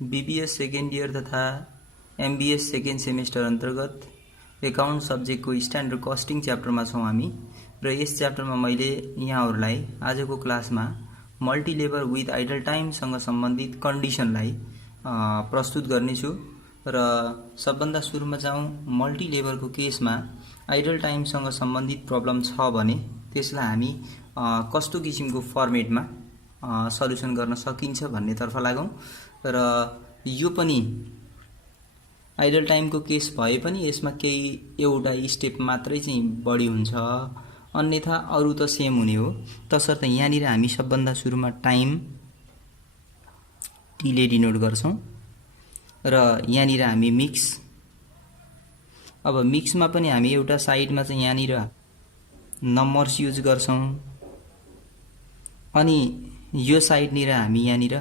BBS second year तथा MBS second semester अन्तर्गत account सब्जेक्टको स्ट्यान्डर्ड कस्टिङ च्याप्टरमा छौँ हामी र यस च्याप्टरमा मैले यहाँहरूलाई आजको क्लासमा मल्टिलेभर विथ आइडल टाइमसँग सम्बन्धित कन्डिसनलाई प्रस्तुत गर्नेछु र सबभन्दा सुरुमा जाउँ मल्टिलेभरको केसमा आइडल टाइमसँग सम्बन्धित प्रब्लम छ भने त्यसलाई हामी कस्तो किसिमको फर्मेटमा सल्युसन गर्न सकिन्छ भन्नेतर्फ लागौँ र यो पनि आइडल टाइमको केस भए पनि यसमा केही एउटा स्टेप मात्रै चाहिँ बढी हुन्छ, अन्यथा अरु त सेम हुने हो। तसर्थ यहाँनिर हामी सबभन्दा सुरुमा टाइम टीले डिनोट गर्छौं र यहाँनिर हामी मिक्स। अब मिक्समा पनि हामी एउटा साइडमा चाहिँ यहाँनिर नम्बर्स युज गर्छौं अनि यो साइडनिर हामी यहाँनिर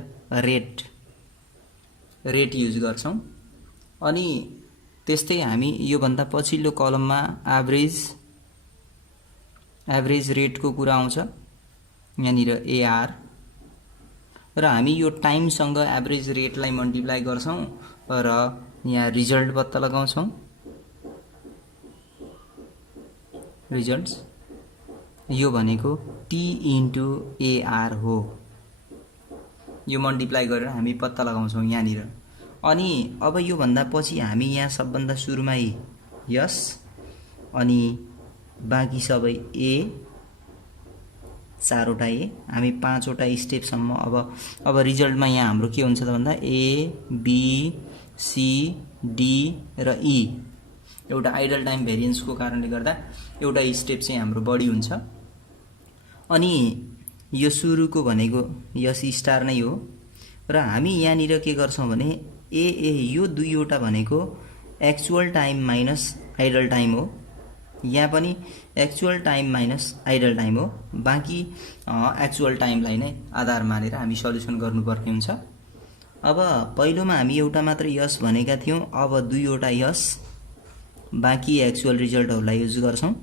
रेट युज गर्छौं अनि त्यस्तै हामी यो भन्दा पछिल्लो कलममा एभरेज रेटको कुरा आउँछ यहाँनिर एआर र हामी यो टाइमसँग एभरेज रेटलाई मल्टिप्लाई गर्छौं र यहाँ रिजल्ट पत्ता लगाउँछौं। रिजल्ट्स यो भनेको टी इन्टु एआर हो, यो मल्टिप्लाई गरेर हामी पत्ता लगाउँछौं यहाँनिर। अनि अब यो भन्दा पछि हामी यहाँ सबभन्दा सुरुमै यस अनि बाँकी सबै ए, चारवटा ए, हामी पाँचवटा स्टेपसम्म। अब रिजल्टमा यहाँ हाम्रो के हुन्छ त भन्दा ए बी सी डी र ई एउटा आइडल टाइम भेरिएन्सको कारणले गर्दा एउटा स्टेप चाहिँ हाम्रो बढी हुन्छ। अनि यो सुरुको भनेको यस स्टार नै हो र हामी यहाँनिर के गर्छौं भने यो दुईवटा भनेको actual time minus idle time हो, यहाँ पनि actual time minus idle time हो। बाँकी एक्चुअल टाइमलाई नै आधार मानेर हामी सल्युसन गर्नुपर्ने हुन्छ। अब पहिलोमा हामी एउटा मात्र यस भनेका थियौं, अब दुईवटा यस, बाँकी एक्चुअल रिजल्टहरूलाई युज गर्छौं।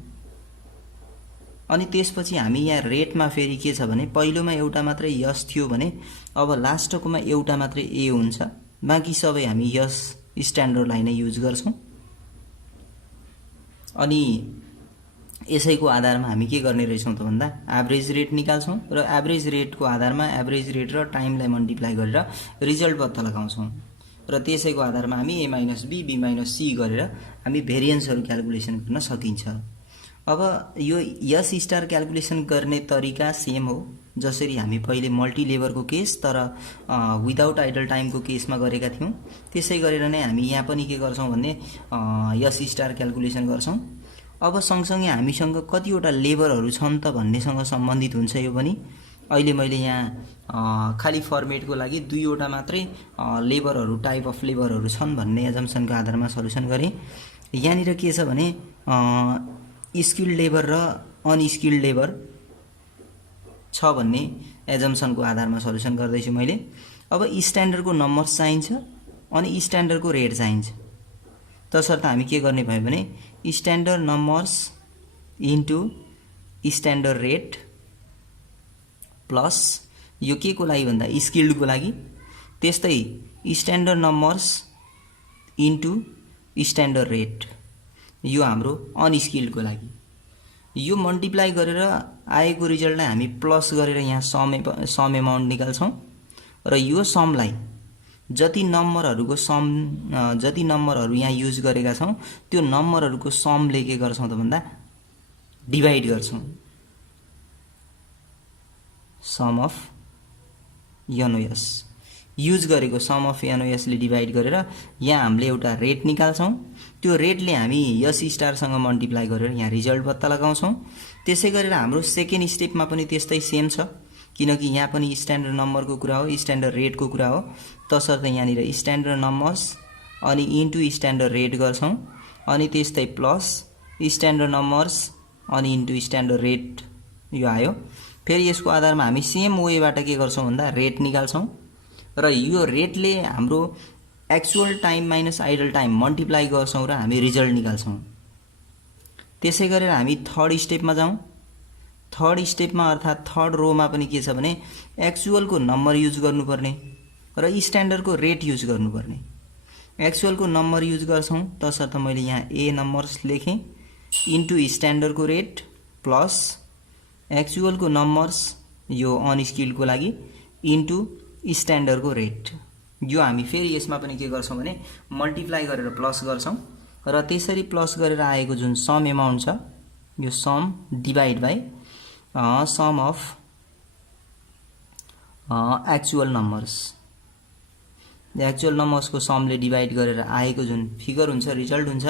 अनि त्यसपछि हामी यहाँ रेटमा फेरि के छ भने पहिलोमा एउटा मात्र यस थियो भने अब लास्टकोमा एउटा मात्र ए हुन्छ, बाँकी सबै हामी यस स्ट्यान्डर्डलाई नै युज गर्छौं। अनि यसैको आधारमा हामी के गर्ने रहेछौं त भन्दा एभरेज रेट निकाल्छौं र एभरेज रेटको आधारमा एभरेज रेट र टाइमलाई मल्टिप्लाई गरेर रिजल्ट पत्ता लगाउँछौं र त्यसैको आधारमा हामी A minus B, B minus C गरेर हामी भेरिएन्सहरु क्याल्कुलेसन गर्न सकिन्छ। अब यो यस स्टार क्याल्कुलेसन गर्ने तरिका सेम हो जसरी हामी पहिले मल्टिलेभरको केस तर विदाउट आइडल टाइमको केसमा गरेका थियौं, त्यसै गरेर नै हामी यहाँ पनि के गर्छौं भने यस स्टार क्याल्कुलेसन गर्छौं। अब सँगसँगै हामीसँग कतिवटा लेभरहरू छन् त भन्नेसँग सम्बन्धित हुन्छ यो पनि। अहिले मैले यहाँ खाली फर्मेटको लागि दुईवटा मात्रै लेभरहरू, टाइप अफ लेभरहरू छन् भन्ने एजम्पसनको आधारमा सल्युसन गरे। यहाँनिर के छ भने स्किल्ड लेबर र अनस्किल्ड लेबर छ भन्ने एजम्पसनको आधारमा सल्युसन गर्दैछु मैले। अब स्ट्यान्डर्डको नम्बर्स चाहिन्छ अनि स्ट्यान्डर्डको रेट चाहिन्छ, तसर्थ हामी के गर्ने भयो भने standard numbers into standard rate plus यो के को लागि भन्दा स्किल्डको लागि, त्यस्तै standard numbers into standard rate यो हाम्रो अनस्किल्डको लागि। यो मल्टिप्लाई गरेर आएको रिजल्टलाई हामी प्लस गरेर यहाँ सम एमाउन्ट निकाल्छौं र यो समलाई जति नम्बरहरुको यहाँ युज गरेका छौं त्यो नम्बरहरुको समले के गर्छौं त भन्दा डिभाइड गर्छौं। सम अफ एनओएस युज गरेको सम अफ एनओएस ले डिभाइड गरेर यहाँ हामीले एउटा रेट निकाल्छौं, त्यो रेटले हामी यस स्टारसँग मल्टिप्लाई गरेर यहाँ रिजल्ट पत्ता लगाउँछौं। त्यसै गरेर हाम्रो सेकेन्ड स्टेपमा पनि त्यस्तै सेम छ, किनकि यहाँ पनि स्ट्यान्डर्ड नम्बरको कुरा हो, स्ट्यान्डर्ड रेटको कुरा हो, तसर्थ यहाँनिर स्ट्यान्डर्ड नम्बर्स अनि इन्टु स्ट्यान्डर्ड रेट गर्छौं अनि त्यस्तै प्लस स्ट्यान्डर्ड नम्बर्स अनि इन्टु स्ट्यान्डर्ड रेट यो आयो। फेरि यसको आधारमा हामी सेम वेबाट के गर्छौं भन्दा रेट निकाल्छौं र यो रेटले हाम्रो actual time minus idle time multiply गर्छौं र हामी रिजल्ट निकाल्छौं। त्यसै गरेर हामी थर्ड स्टेपमा जाउँ। थर्ड स्टेपमा अर्थात थर्ड रोमा पनि के छ भने एक्चुअलको नम्बर युज गर्नुपर्ने र स्ट्यान्डर्डको रेट युज गर्नुपर्ने। एक्चुअलको नम्बर युज गर्छौँ तसर्थ मैले यहाँ ए नम्बर्स लेखेँ इन्टु स्ट्यान्डर्डको रेट प्लस एक्चुअलको नम्बर्स यो अनस्किल्डको लागि इन्टु स्ट्यान्डर्डको रेट। यो हामी फेरि यसमा पनि के गर्छौँ भने मल्टिप्लाई गरेर प्लस गर्छौँ र त्यसरी प्लस गरेर आएको जुन सम एमाउन्ट छ यो sum divide by sum of actual numbers. Actual नम्बर्सको समले डिभाइड गरेर आएको जुन फिगर हुन्छ रिजल्ट हुन्छ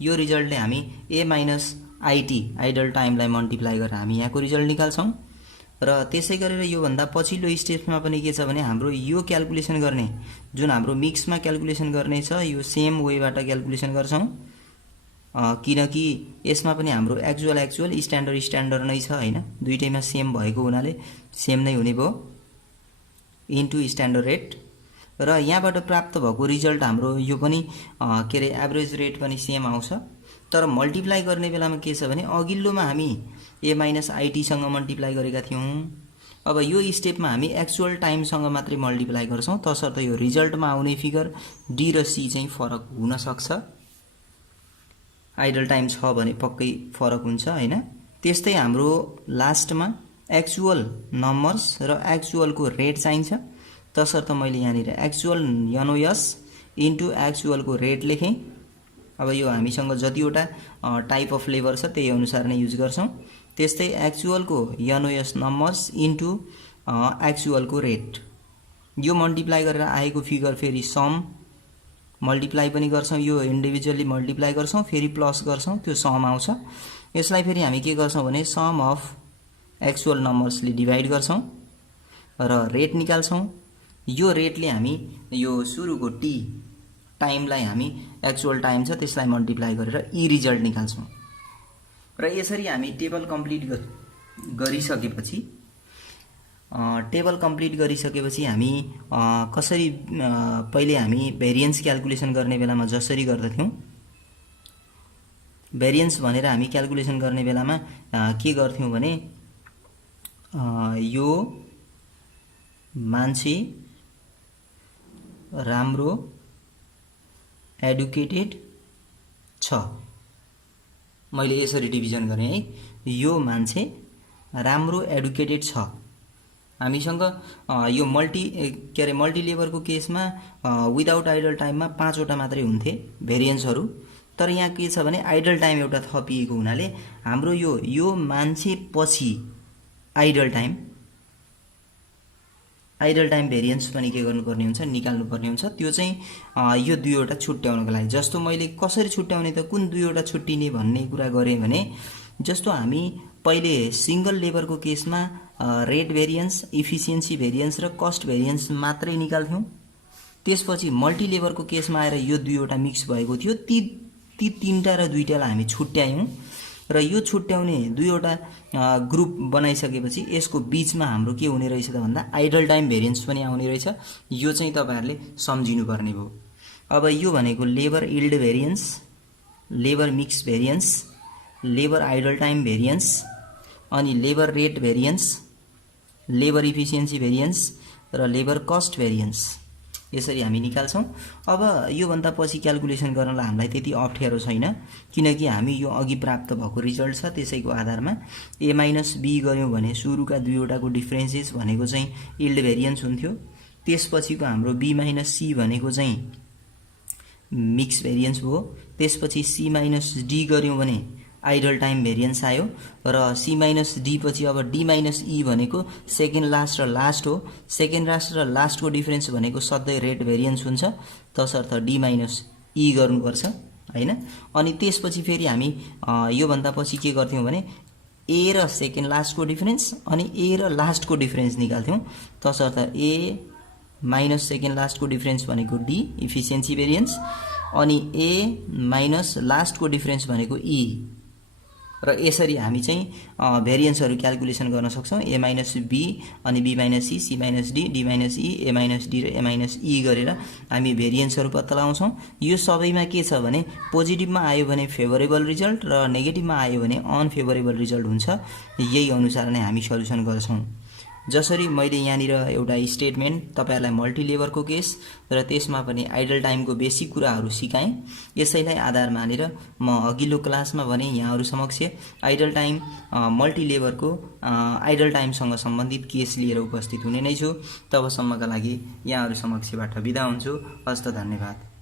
यो रिजल्टले हामी A minus IT idol टाइमलाई multiply गरेर हामी यहाँको रिजल्ट निकाल्छौँ। र त्यसै गरेर योभन्दा पछिल्लो स्टेप्समा पनि के छ भने हाम्रो यो क्याल्कुलेसन गर्ने जुन हाम्रो मिक्समा क्याल्कुलेसन गर्ने छ यो सेम वेबाट क्याल्कुलेसन गर्छौँ किनकि यसमा पनि हाम्रो एक्चुअल स्ट्यान्डर्ड नै छ हैन, दुईटैमा सेम भएको हुनाले सेम नै हुने भयो इन्टु स्ट्यान्डर्ड रेट। र यहाँबाट प्राप्त भएको रिजल्ट हाम्रो यो पनि के अरे एभरेज रेट पनि सेम आउँछ। तर मल्टिप्लाई गर्ने बेलामा के छ भने अघिल्लोमा हामी ए माइनस आइटीसँग मल्टिप्लाई गरेका थियौँ, अब यो स्टेपमा हामी एक्चुअल टाइमसँग मात्रै मल्टिप्लाई गर्छौँ तसर्थ यो रिजल्टमा आउने फिगर डी र सी चाहिँ फरक हुन सक्छ। आइडल टाइम छ भने पक्कै फरक हुन्छ हैन। त्यस्तै हाम्रो लास्टमा एक्चुअल नम्बर्स र एक्चुअलको रेट चाहिन्छ तसर्थ मैले यहाँनिर एक्चुअल एनओएस इन्टु एक्चुअलको रेट लेखेँ। अब यो हामीसँग जतिवटा टाइप अफ लेबर छ त्यही अनुसार नै युज गर्छौँ। त्यस्तै एक्चुअलको एनओएस नम्बर्स इन्टु एक्चुअलको रेट यो मल्टिप्लाई गरेर आएको फिगर फेरि सम मल्टिप्लाई पनि गर्छौँ, यो इन्डिभिजुअली मल्टिप्लाई गर्छौँ फेरि प्लस गर्छौँ त्यो सम आउँछ। यसलाई फेरि हामी के गर्छौँ भने सम अफ एक्चुअल नम्बर्सले डिभाइड गर्छौँ र रेट निकाल्छौँ। यो रेटले हामी यो सुरुको टी टाइमलाई हामी एक्चुअल टाइम छ त्यसलाई मल्टिप्लाई गरेर ई रिजल्ट निकाल्छौँ। र यसरी हामी टेबल कम्प्लिट गरिसकेपछि हामी कसरी पहिले हामी भेरिएन्स क्याल्कुलेसन गर्ने बेलामा जसरी गर्दथ्यौँ भेरिएन्स भनेर हामी क्याल्कुलेसन गर्ने बेलामा के गर्थ्यौँ भने यो मान्छे राम्रो एडुकेटेड छ, मैले यसरी डिभिजन गरेँ है, यो मान्छे राम्रो एडुकेटेड छ। हामीसँग यो मल्टी लेभरको केसमा विदाउट आइडल टाइममा 5 वटा मात्रै हुन्थे भेरिएन्सहरू, तर यहाँ के छ भने आइडल टाइम एउटा थपिएको हुनाले हाम्रो यो मान्छे पछि आइडल टाइम भेरिएन्स पनि के गर्नुपर्ने हुन्छ निकाल्नुपर्ने हुन्छ। त्यो चाहिँ यो दुईवटा छुट्याउनको लागि जस्तो मैले कसरी छुट्याउने त कुन दुईवटा छुट्टिने भन्ने कुरा गरेँ भने जस्तो हामी पहिले सिंगल लेबरको केसमा रेट भेरिएन्स इफिसियन्सी भेरिएन्स र कस्ट भेरिएन्स मात्रै निकाल्थ्यौँ। त्यसपछि मल्टी लेबरको केसमा आएर यो दुईवटा मिक्स भएको थियो, ती तीनटा र दुईटालाई हामी छुट्यायौँ र यो छुट्याउने दुईवटा ग्रुप बनाइसकेपछि यसको बीचमा हाम्रो के हुने रहेछ त भन्दा आइडल टाइम भेरिएन्स पनि आउने रहेछ। यो चाहिँ तपाईहरुले सम्झिनुपर्ने भयो। अब यो भनेको labour yield variance, labour mix variance, labour idle time variance अनि labour rate variance, labour efficiency variance र लेबर कस्ट भेरिएन्स यसरी हामी निकाल्छौं। अब यो भन्दा पछि क्याल्कुलेसन गर्नलाई हामीलाई त्यति अप्ठ्यारो छैन किनकि हामी यो अघि प्राप्त भएको रिजल्ट छ त्यसैको आधारमा a - b गर्यौं भने सुरुका दुईवटाको डिफरेन्सेस भनेको चाहिँ यील्ड भेरिएन्स हुन्थ्यो। त्यसपछिको हाम्रो b - c भनेको चाहिँ मिक्स भेरिएन्स भयो। त्यसपछि c - d गर्यौं भने आइडल टाइम भेरिएन्स आयो र c - d पछि अब d - e भनेको सेकेन्ड लास्ट र लास्ट हो। सेकेन्ड लास्ट र लास्टको डिफरेन्स भनेको सधैं रेट भेरिएन्स हुन्छ, तसर्थ d - e गर्नुपर्छ हैन। अनि त्यसपछि फेरि हामी यो भन्दा पछि के गर्थ्यौं भने a र सेकेन्ड लास्टको डिफरेन्स अनि a र लास्टको डिफरेन्स निकाल्थ्यौं, तसर्थ a माइनस सेकेन्ड लास्टको डिफरेन्स भनेको d इफिसियन्सी भेरिएन्स अनि a माइनस लास्टको डिफरेन्स भनेको e र यसरी हामी चाहिँ भेरिएन्सहरु क्याल्कुलेसन गर्न सक्छौं। a - b अनि b - c, c - d, d - e, a - d र a - e गरेर हामी भेरिएन्सहरु पत्ता लगाउँछौं। यो सबैमा के छ भने पोजिटिभमा आयो भने फेभरेबल रिजल्ट र नेगेटिभमा आयो भने अनफेभरेबल रिजल्ट हुन्छ। यही अनुसार नै हामी सल्युसन गर्छौं। जसरी मैले यहाँनिर एउटा स्टेटमेन्ट तपाईहरुलाई मल्टिलेभरको केस र त्यसमा पनि आइडल टाइमको बेसिक कुराहरू सिकाएँ। यसैलाई आधार मानेर म अघिल्लो क्लासमा भने यहाँहरु समक्ष आइडल टाइम मल्टिलेभरको आइडल टाइमसँग सम्बन्धित केस लिएर उपस्थित हुने नै छु। तबसम्मका लागि यहाँहरु समक्षबाट बिदा हुन्छु। हस्त धन्यवाद।